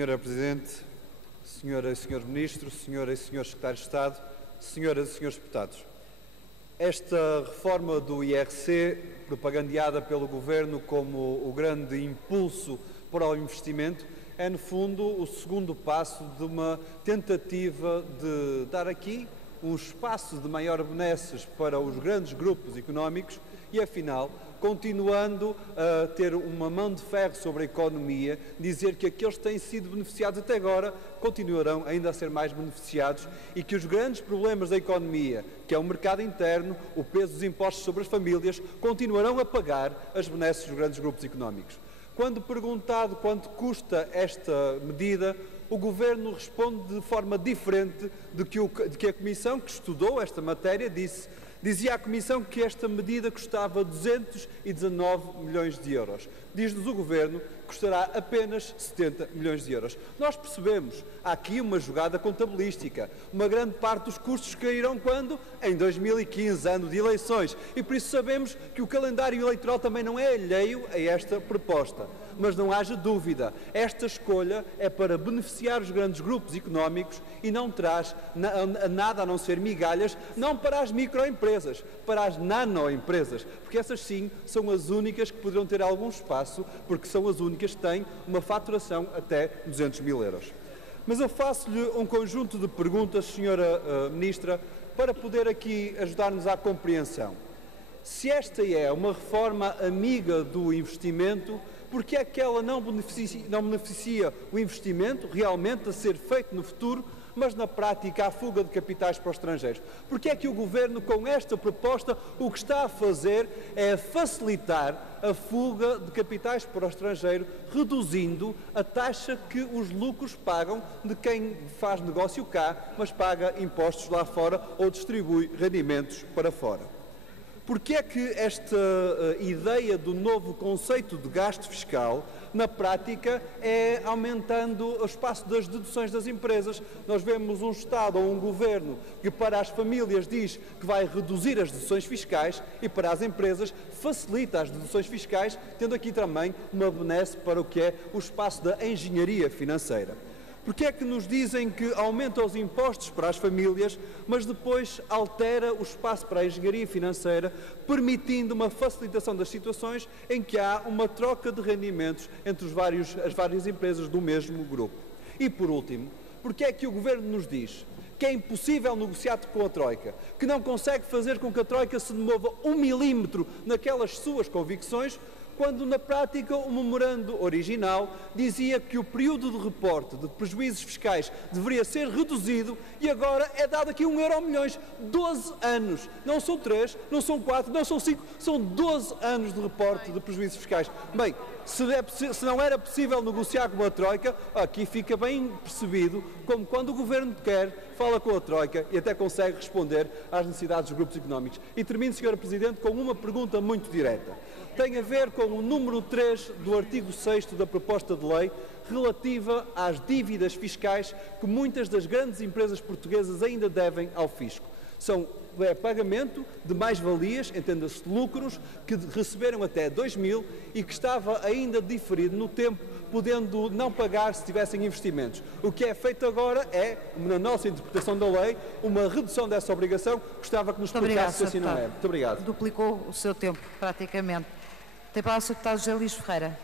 Senhora Presidente, Senhora e Senhor Ministro, Senhora e Senhor Secretário de Estado, Senhoras e Senhores Deputados. Esta reforma do IRC, propagandeada pelo Governo como o grande impulso para o investimento, é, no fundo, o segundo passo de uma tentativa de dar aqui um espaço de maior benesses para os grandes grupos económicos e, afinal, continuando a ter uma mão de ferro sobre a economia, dizer que aqueles que têm sido beneficiados até agora continuarão ainda a ser mais beneficiados e que os grandes problemas da economia, que é o mercado interno, o peso dos impostos sobre as famílias, continuarão a pagar as benesses dos grandes grupos económicos. Quando perguntado quanto custa esta medida, o Governo responde de forma diferente do que a Comissão que estudou esta matéria disse. Dizia a Comissão que esta medida custava 219 milhões de euros. Diz-nos o Governo que custará apenas 70 milhões de euros. Nós percebemos, há aqui uma jogada contabilística. Uma grande parte dos custos cairão quando? Em 2015, ano de eleições. E por isso sabemos que o calendário eleitoral também não é alheio a esta proposta. Mas não haja dúvida, esta escolha é para beneficiar os grandes grupos económicos e não traz nada a não ser migalhas, não para as microempresas, para as nanoempresas, porque essas sim são as únicas que poderão ter algum espaço, porque são as únicas que têm uma faturação até 200 mil euros. Mas eu faço-lhe um conjunto de perguntas, Senhora Ministra, para poder aqui ajudar-nos à compreensão. Se esta é uma reforma amiga do investimento, porque é que ela não beneficia o investimento realmente a ser feito no futuro, mas na prática a fuga de capitais para os estrangeiros? Porque é que o Governo, com esta proposta, o que está a fazer é facilitar a fuga de capitais para o estrangeiro, reduzindo a taxa que os lucros pagam de quem faz negócio cá, mas paga impostos lá fora ou distribui rendimentos para fora? Porque é que esta ideia do novo conceito de gasto fiscal, na prática, é aumentando o espaço das deduções das empresas? Nós vemos um Estado ou um Governo que para as famílias diz que vai reduzir as deduções fiscais e para as empresas facilita as deduções fiscais, tendo aqui também uma benesse para o que é o espaço da engenharia financeira. Porque é que nos dizem que aumenta os impostos para as famílias, mas depois altera o espaço para a engenharia financeira, permitindo uma facilitação das situações em que há uma troca de rendimentos entre as várias empresas do mesmo grupo? E, por último, porque é que o Governo nos diz que é impossível negociar com a Troika, que não consegue fazer com que a Troika se mova 1 milímetro naquelas suas convicções, quando na prática o memorando original dizia que o período de reporte de prejuízos fiscais deveria ser reduzido e agora é dado aqui 1 euro ao milhões. 12 anos. Não são 3, não são 4, não são 5, são 12 anos de reporte de prejuízos fiscais. Bem, se não era possível negociar com a Troika, aqui fica bem percebido como quando o Governo quer, fala com a Troika e até consegue responder às necessidades dos grupos económicos. E termino, Sra. Presidente, com uma pergunta muito direta. Tem a ver com o número 3 do artigo 6º da proposta de lei relativa às dívidas fiscais que muitas das grandes empresas portuguesas ainda devem ao fisco. É pagamento de mais-valias, entenda-se lucros, que receberam até 2000 e que estava ainda diferido no tempo, podendo não pagar se tivessem investimentos. O que é feito agora é, na nossa interpretação da lei, uma redução dessa obrigação. Gostava que nos explicasse se assim não é. Muito obrigado. Duplicou o seu tempo, praticamente. Tem a palavra o Sr. Deputado José Luís Ferreira.